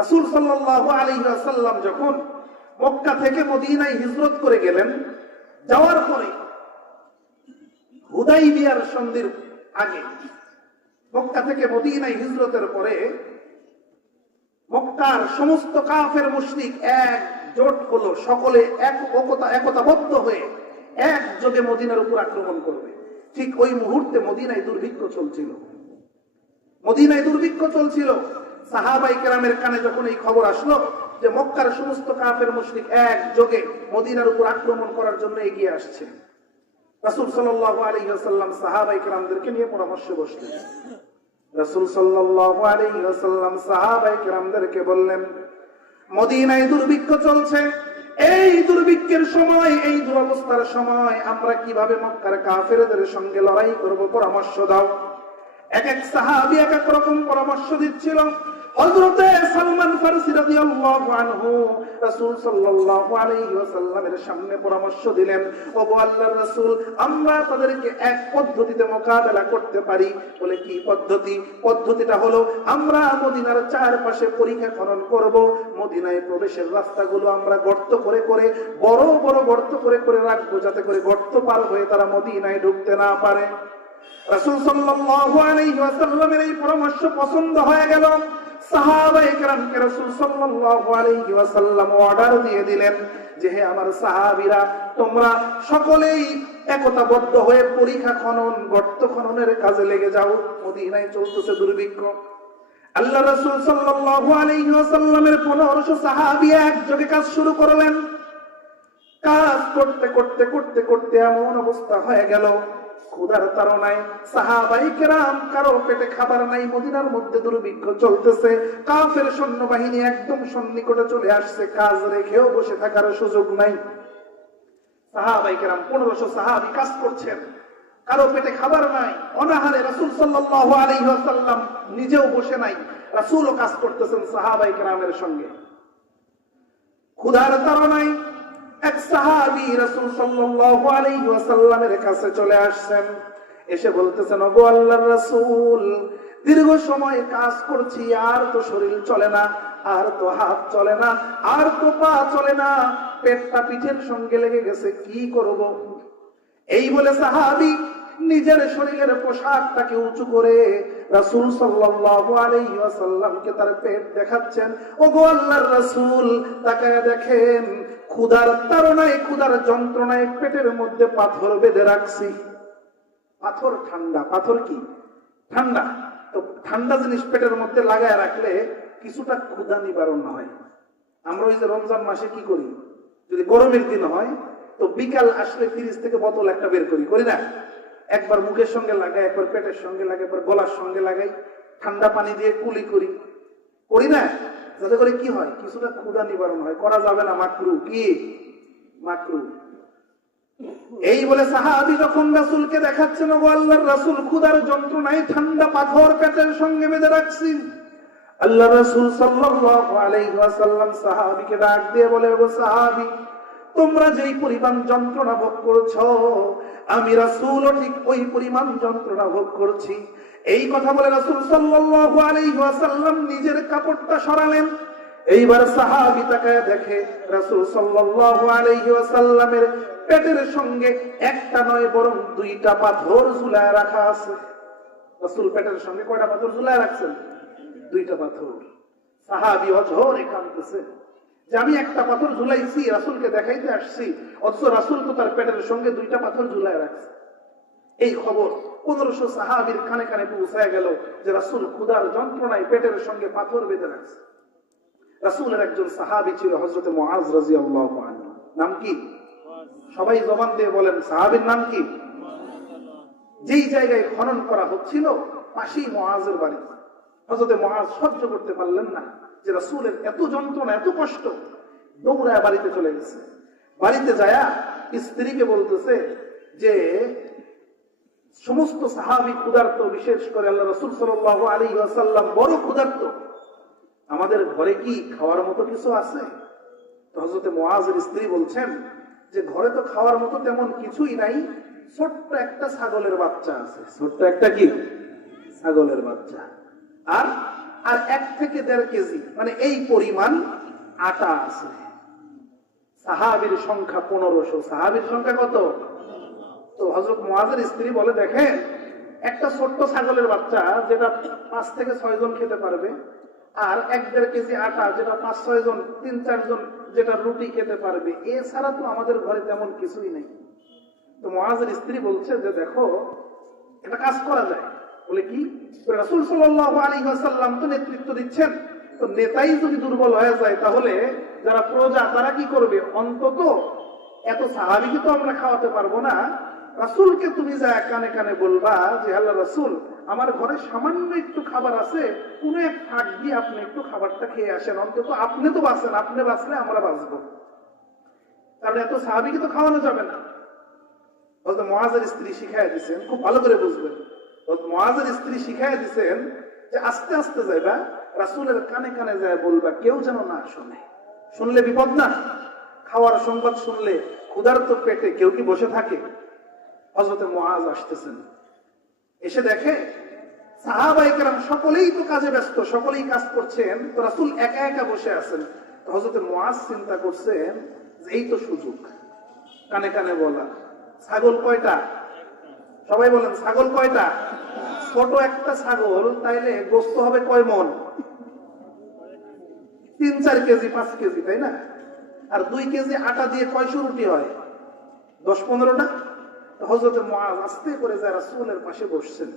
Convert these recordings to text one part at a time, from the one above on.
রাসূল সাল্লাল্লাহু আলাইহি ওয়াসাল্লাম যখন মক্কা থেকে মদিনায় হিজরত করে গেলেন, যাওয়ার পরে হুদাইবিয়ার সন্ধির আগে মক্কা থেকে মদিনায় হিজরতের পরে মক্কার সমস্ত কাফের মুশরিক এক জোট হলো, সকলে এক একতা, একতাবদ্ধ হয়ে এক যোগে মদিনার উপর আক্রমণ করবে। ঠিক ওই মুহূর্তে মদিনায় দুর্ভিক্ষ চলছিল। মদিনায় দুর্ভিক্ষ চলছিল। সাহাবাই কেরামের কানে যখন এই খবর আসলো যে মক্কার সমস্ত কাফের মুশরিক এক যোগে মদিনার উপর আক্রমণ করার জন্য এগিয়ে আসছে, রাসূল সাল্লাল্লাহু আলাইহি ওয়াসাল্লাম সাহাবাই কেরামদেরকে নিয়ে পরামর্শে বসলেন। রাসূল সাল্লাল্লাহু আলাইহি ওয়াসাল্লাম সাহাবাই কেরামদেরকে বললেন, মদিনায় দুর্ভিক্ষ চলছে। এই দুর্ভিক্ষের সময়, এই দুরবস্থার সময় আমরা কীভাবে মক্কার কাফেরদের সঙ্গে লড়াই করব? পরামর্শ দাও। এক এক সাহাবি এক এক রকম পরামর্শ দিচ্ছিল। হযরতে সালমান ফারসি রাদিয়াল্লাহু আনহু রাসূল সাল্লাল্লাহু আলাইহি ওয়াসাল্লামের সামনে পরামর্শ দিলেন ও আল্লাহর রাসূল, আমরা তাদেরকে এক পদ্ধতিতে মোকাবেলা করতে পারি। বলে, কি পদ্ধতি? পদ্ধতিটা হলো, আমরা মদিনার চারপাশে পরীক্ষা খনন করব, মদিনায় প্রবেশের রাস্তাগুলো আমরা গর্ত করে করে, বড় বড় গর্ত করে করে রাখব, যাতে করে গর্ত পার হয়ে তারা মদিনায় ঢুকতে না পারে। রাসূল সাল্লাল্লাহু আলাইহি ওয়াসাল্লামের এই পরামর্শ পছন্দ হয়ে গেল। দিয়ে দিলেন যে আমার তোমরা সকলেই একতাবদ্ধ হয়ে পরীক্ষা খনন, গর্ত খননের কাজে লেগে যাও। চলতেছে দুর্ভিক্ষ। আল্লাহ রাসূল সাল্লাল্লাহু আলাইহি ওয়াসাল্লামের 1500 সাহাবী একযোগে কাজ শুরু করলেন। কাজ করতে করতে করতে করতে এমন অবস্থা হয়ে গেল ক্ষুধার কারও পেটে খাবার নাই, মদিনার মধ্যে দুর্ভিক্ষ চলতেছে। কাফের সৈন্যবাহিনী একদম সন্নিকটে চলে আসছে, কাজ রেখেও বসে থাকার সুযোগ নাই। পনেরোশো সাহাবি কাজ করছেন। কারও পেটে খাবার নাই, অনাহারে রাসূল আলাইহি নিজেও বসে নাই, রাসূলও কাজ করতেছেন সাহাবাই কেরামের সঙ্গে। ক্ষুধার তাড়নায় এক সাহাবী রাসূল সাল্লাল্লাহু আলাইহি ওয়াসাল্লামের কাছে চলে আসছেন। এসে বলতেছেন, ওগো আল্লাহর রাসূল, দীর্ঘ সময় কাজ করছি, আর তো শরীর চলে না, আর তো হাত চলে না, আর তো পা চলে না, পেটটা পিঠের সঙ্গে লেগে গেছে, কি করব? এই বলে সাহাবী নিজের শরীরের পোশাকটাকে উঁচু করে রাসূল সাল্লাল্লাহু আলাইহি ওয়াসাল্লামকে তার পেট দেখাচ্ছেন। ওগো আল্লাহর রাসূল, তাকায় দেখেন ক্ষুধার তাড়নায় ক্ষুধার যন্ত্রণায় পেটের মধ্যে পাথর বেঁধে রাখছি। পাথর ঠান্ডা। পাথর কি? ঠান্ডা। তো ঠান্ডা জিনিস পেটের মধ্যে লাগায় রাখলে কিছুটা ক্ষুধা নিবারণ হয়। আমরা ওই যে রমজান মাসে কি করি? যদি গরমের দিন হয়, তো বিকাল আসলে ফ্রিজ থেকে বোতল একটা বের করি। করি না? একবার মুখের সঙ্গে লাগাই, একবার পেটের সঙ্গে লাগাই, একবার গলার সঙ্গে লাগাই, ঠান্ডা পানি দিয়ে কুলি করি। করি না? যাতে করে কি হয়? কিছুটা ক্ষুধা নিবারণ হয়। করা যাবে না, মাকরু। কি? মাকরু। এই বলে সাহাবি যখন রাসূলকে দেখাচ্ছেন গো আল্লাহর রাসূল, ক্ষুধার যন্ত্রণায় ঠান্ডা পাথর পেটের সঙ্গে বেঁধে রাখছেন আল্লাহ রাসূল সাল্লাল্লাহু আলাইহি ওয়াসাল্লাম সাহাবীকে ডাক দিয়ে বলে গো সাহাবী, তোমরা যেই পরিমাণ যন্ত্রণা ভোগ করছ, আমি রাসূলও ঠিক ওই পরিমাণ যন্ত্রণা ভোগ করছি। এই কথা বলে রাসূল সাল্লাল্লাহু আলাইহি নিজের কাপড়টা সরালেন। এইবার সাহাবী তাকায় দেখে রাসূল সাল্লাল্লাহু আলাইহি পেটের সঙ্গে একটা নয়, বরং দুইটা পাথর ঝুলায় রাখা আছে। রাসূল পেটের সঙ্গে কয়টা পাথর ঝুলায় রাখছেন? দুইটা পাথর। সাহাবী অঝরে কাঁদতেছে। যে আমি একটা পাথর ঝুলাইছি, রাসূলকে দেখাইতে আসছি, অথচ রাসূল তো তার পেটের সঙ্গে দুইটা পাথর ঝুলায় রাখছে। এই খবর পনেরোশো সাহাবির কানে কানে পৌঁছায় গেল যে রাসূল ক্ষুধার যন্ত্রণায় পেটের সঙ্গে পাথর বেঁধে রাখছে। রাসূলের একজন সাহাবী ছিল মুআজ রাদিয়াল্লাহু আনহু। নাম কি? সবাই জবান দিয়ে বলেন, সাহাবীর নাম কি? যেই জায়গায় খনন করা হচ্ছিল, পাশেই মহাজের বাড়ি। হযরত মহাজ সহ্য করতে পারলেন না যে রাসূলের এত যন্ত্রণা, এত কষ্ট, দৌড়ায় বাড়িতে চলে গেছে। বাড়িতে যায়া স্ত্রীকে বলতেছে যে সমস্ত সাহাবি ক্ষুধার্ত, বিশেষ করে আল্লাহ রসুল সাল্লাহ আলী আসাল্লাম বড় ক্ষুধার্ত। আমাদের ঘরে কি খাওয়ার মতো কিছু আছে? হজরতে মোয়াজের স্ত্রী বলছেন যে, ঘরে তো খাওয়ার মতো তেমন কিছুই নাই, ছোট্ট একটা ছাগলের বাচ্চা আছে। ছোট্ট একটা কি? ছাগলের বাচ্চা। আর আর এক থেকে দেড় কেজি মানে এই পরিমাণ আটা আছে। সাহাবির সংখ্যা পনেরোশো। সাহাবির সংখ্যা কত? হজরত মহাজের স্ত্রী বলে, দেখেন, একটা ছোট্ট ছাগলের বাচ্চা যেটা পাঁচ থেকে ছয় জন খেতে পারবে আর এক দেড় কেজি আটা যেটা পাঁচ, ছয় জন, তিন চারজন যেটা রুটি খেতে পারবে। এছাড়া তো আমাদের ঘরে তেমন কিছুই নেই। তো মহাজের স্ত্রী বলছে যে, দেখো, একটা কাজ করা যায়। বলে কি? রাসুল সাল্লাহ আলী আসাল্লাম তো নেতৃত্ব দিচ্ছেন। তো নেতাই যদি দুর্বল হয়ে যায়, তাহলে যারা প্রজা, তারা কি করবে? অন্তত এত সাহাবিকে তো আমরা খাওয়াতে পারব না। রাসুলকে তুমি যা কানে কানে বলবা যে, আল্লাহ রাসুল, আমার ঘরে সামান্য একটু খাবার আছে, কোন এক ফাঁক দিয়ে আপনি একটু খাবারটা খেয়ে আসেন। অন্তত আপনি তো বাঁচেন, আপনি বাঁচলে আমরা বাঁচবো। কারণ এত সাহাবিকে তো খাওয়ানো যাবে না। মহাজের স্ত্রী শিখাই দিচ্ছেন খুব ভালো করে বুঝবেন। মহাজের স্ত্রী শিখাই যে, আস্তে আস্তে যাইবা, রাসুলের কানে কানে যায় বলবা, কেউ যেন না শোনে। শুনলে বিপদ না। খাওয়ার সংবাদ শুনলে ক্ষুধার্ত পেটে কেউ কি বসে থাকে? হজরতে মহাজ আসতেছেন। এসে দেখে সাহাবাইকেরাম সকলেই তো কাজে ব্যস্ত, সকলেই কাজ করছেন, তো রাসুল একা একা বসে আছেন। হজরতে মহাজ চিন্তা করছেন যে এই তো সুযোগ, কানে কানে বলা। ছাগল কয়টা? সবাই বলেন, ছাগল কয়টা? ছোট একটা ছাগল, তাইলে গোস্ত হবে কয় মন? তিন, চার কেজি, পাঁচ কেজি, তাই না? আর দুই কেজি আটা দিয়ে কয়শো রুটি হয়? দশ, পনেরোটা? হজরতে মহাজ আস্তে করে যায় রাসুলের পাশে বসছেন।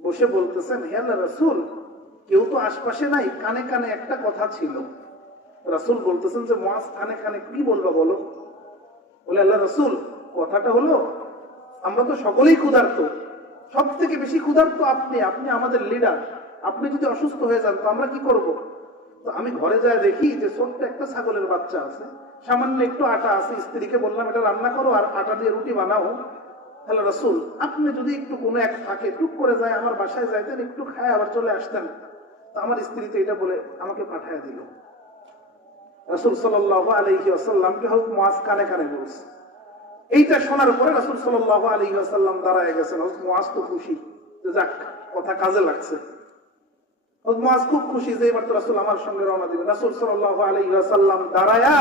বসে বলতেছেন, হে আল্লাহ রাসুল, কেউ তো আশপাশে নাই, কানে কানে একটা কথা ছিল। রাসুল বলতেছেন যে মহাজ কানে কানে কি বলবা বলো? বলে, আল্লাহ রসুল, কথাটা হলো, আমরা তো সকলেই ক্ষুধার্ত। সব থেকে বেশি ক্ষুধার্ত আপনি আপনি আমাদের লিডার আপনি যদি অসুস্থ হয়ে যান, তো আমরা কি করব? তো আমি ঘরে যায় দেখি যে ছোট্ট একটা ছাগলের বাচ্চা আছে, সামান্য একটু আটা আছে, স্ত্রীকে বললাম, এটা রান্না করো আর আটা দিয়ে রুটি বানাও। হ্যালো রসুল, আপনি যদি একটু কোনো এক ফাঁকে টুক করে যায়, আমার বাসায় যাইতেন, একটু খায় আবার চলে আসতেন। তো আমার স্ত্রী তো এটা বলে আমাকে পাঠায় দিল। রাসুল সাল্লাহ আলহি আসাল্লামকে হোক মাস কানে কানে বলছে। এইটা শোনার পরে রাসুল সাল্লাহ আলহি আসাল্লাম দাঁড়ায় গেছেন। হোক মাস তো খুশি। যাক, কথা কাজে লাগছে। খুব খুশি যে এবার তো রাসুল আমার সঙ্গে রওনা দিবে। রাসুল সাল্লাহ আলহি আসাল্লাম দাঁড়ায়া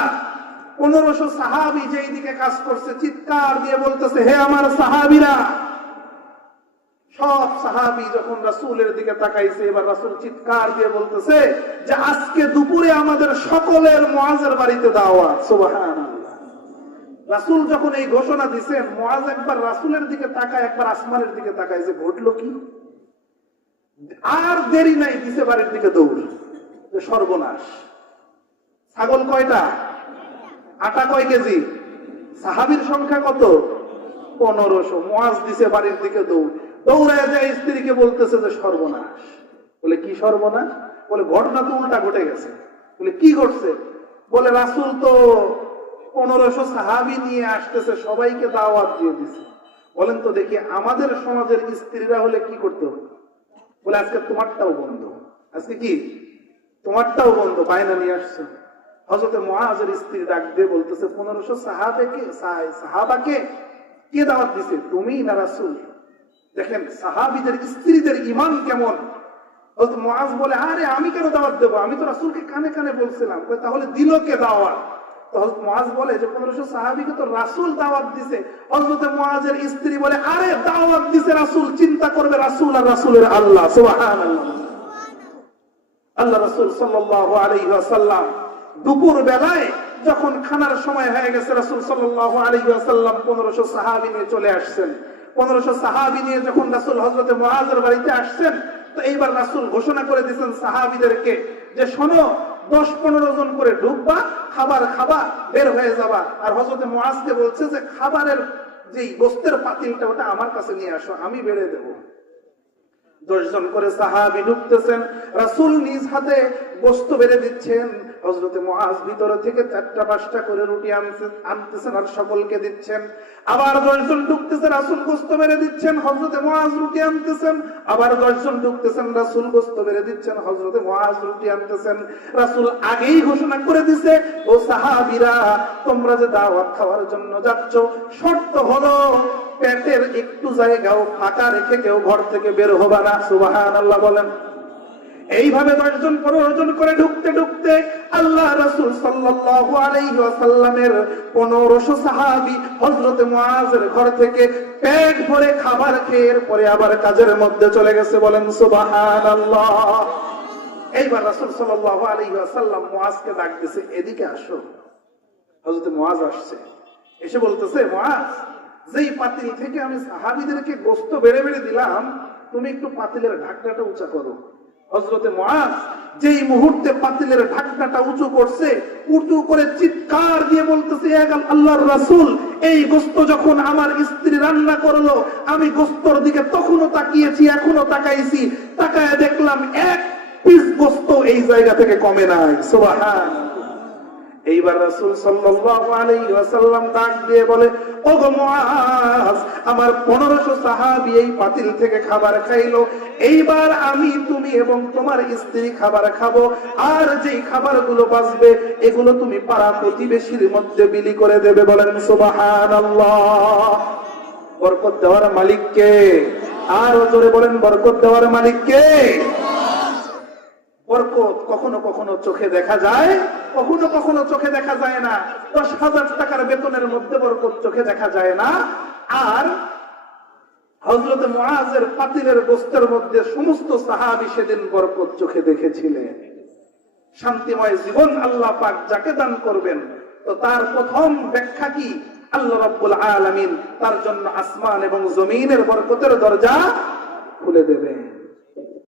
পনেরোশো সাহাবি যেই দিকে কাজ করছে, চিৎকার দিয়ে বলতেছে, হে আমার সাহাবিরা! সব সাহাবি যখন রাসুলের দিকে তাকাইছে, এবার রাসুল চিৎকার দিয়ে বলতেছে যে, আজকে দুপুরে আমাদের সকলের মহাজের বাড়িতে দাওয়া সুবাহান রাসুল যখন এই ঘোষণা দিছেন মহাজ একবার রাসুলের দিকে তাকায়, একবার আসমানের দিকে তাকায় যে, ঘটলো কি? আর দেরি নাই দিছে বাড়ির দিকে দৌড়। সর্বনাশ। ছাগল কয়টা? আটা কয় কেজি? সাহাবির সংখ্যা কত? পনেরোশো। মহাজ দিছে বাড়ির দিকে দৌড়। দৌড়ায় যায় স্ত্রীকে বলতেছে যে সর্বনাশ। বলে, কি সর্বনাশ? বলে, ঘটনা তো উল্টা ঘটে গেছে। বলে, কি ঘটছে? বলে, রাসুল তো পনেরোশো সাহাবি নিয়ে আসতেছে, সবাইকে দাওয়াত দিয়ে দিছে। বলেন তো দেখি, আমাদের সমাজের স্ত্রীরা হলে কি করতে হবে? বলে, আজকে তোমারটাও বন্ধ। আজকে কি? তোমারটাও বন্ধ, বায়না নিয়ে আসছো। হজরতে মহাজের স্ত্রী ডাক দিয়ে বলতেছে, পনেরোশো সাহাবেকে সাহাবাকে কে দাওয়াত দিছে? তুমি না রাসুল? দেখেন, সাহাবিদের, স্ত্রীদের ইমান কেমন? মহাজ বলে, আরে, আমি কেন দাওয়াত দেবো? আমি তো রাসুলকে কানে কানে বলছিলাম। তাহলে দিল কে দাওয়াত? পনেরোশো দুপুর বেলায় যখন খানার সময় হয়ে গেছে, রাসুল ওয়াসাল্লাম পনেরোশো সাহাবি নিয়ে চলে আসছেন। পনেরোশো সাহাবি নিয়ে যখন রাসুল হজরতে মহাজের বাড়িতে আসছেন এইবার রাসুল ঘোষণা করে দিয়েছেন সাহাবিদেরকে যে, শোনো দশ পনেরো জন করে ঢুকবা, খাবার খাবা, বের হয়ে যাবা। আর হজরতে মহাজকে বলছে যে, খাবারের যেই গোস্তের পাতিলটা, ওটা আমার কাছে নিয়ে আসো, আমি বেড়ে দেবো। দশজন করে সাহাবি ঢুকতেছেন। রাসুল নিজ হাতে বস্তু বেড়ে দিচ্ছেন। হজরতে মহাজ থেকে চারটা পাঁচটা করে রুটি আনছেন আনতেছেন আর সকলকে দিচ্ছেন। আবার দশজন ঢুকতেছেন, রাসুল গোস্ত বেড়ে দিচ্ছেন হজরতে মহাজ রুটি আনতেছেন। আবার দশজন ঢুকতেছেন, রাসুল গোস্ত বেড়ে দিচ্ছেন হজরতে মহাজ রুটি আনতেছেন। রাসুল আগেই ঘোষণা করে দিছে, ও সাহাবিরা, তোমরা যে দাওয়াত খাওয়ার জন্য যাচ্ছ, শর্ত হলো পেটের একটু জায়গাও ফাঁকা রেখে কেউ ঘর থেকে বের হবা না সুবাহান আল্লাহ বলেন। এইভাবে দশজন পনেরো জন করে ঢুকতে ঢুকতে আল্লাহ রসুল সাল্লাল্লাহু আলাইহি পনেরোশো সাহাবি হজরত ঘর থেকে পেট ভরে খাবার খেয়ে এরপরে আবার কাজের মধ্যে চলে গেছে বলেন, সুবহানাল্লাহ। এইবার রাসূল সাল্লাল্লাহু আলাইহি ওয়াসাল্লাম মুআজকে ডাক দিছে এদিকে আসো। হযরত মুআজ আসছে। এসে বলতেছে, মুআজ যেই পাতিল থেকে আমি সাহাবীদেরকে গোস্ত বেড়ে বেড়ে দিলাম, তুমি একটু পাতিলের ঢাকনাটা উঁচা করো। হযরতে মুআজ যেই মুহূর্তে পাতিলের ঢাকনাটা উঁচু করছে, উঁচু করে চিৎকার দিয়ে বলতেছে, "এ আগাম আল্লাহর রাসূল, এই গোস্ত যখন আমার স্ত্রী রান্না করল, আমি গোস্তর দিকে তখনও তাকিয়েছি এখনও তাকাইছি। তাকায় দেখলাম এক পিস গোস্ত এই জায়গা থেকে কমে নাই। সুবহান এইবার রাসূল সাল্লাল্লাহু আলাইহি ওয়াসাল্লাম ডাক দিয়ে বলে ও গো মুআজ, আমার 1500 সাহাবী এই পাতিল থেকে খাবার খাইলো। এইবার আমি তুমি এবং তোমার স্ত্রী খাবার খাব। আর যেই খাবারগুলো বাঁচবে, এগুলো তুমি পাড়া প্রতিবেশীর মধ্যে বিলি করে দেবে। বলেন, সুবহানাল্লাহ। বরকত দেওয়ার মালিককে। আর জোরে বলেন, বরকত দেওয়ার মালিককে। বরকত কখনো কখনো চোখে দেখা যায়, কখনো কখনো চোখে দেখা যায় না। দশ হাজার টাকার বেতনের মধ্যে বরকত চোখে দেখা যায় না। আর হজরত মুআজের পাতিলের গোস্তের মধ্যে সমস্ত সাহাবি সেদিন বরকত চোখে দেখেছিলেন। শান্তিময় জীবন আল্লাহ পাক যাকে দান করবেন। তো তার প্রথম ব্যাখ্যা কি? আল্লাহ রাব্বুল আলামিন তার জন্য আসমান এবং জমিনের বরকতের দরজা খুলে দেবেন।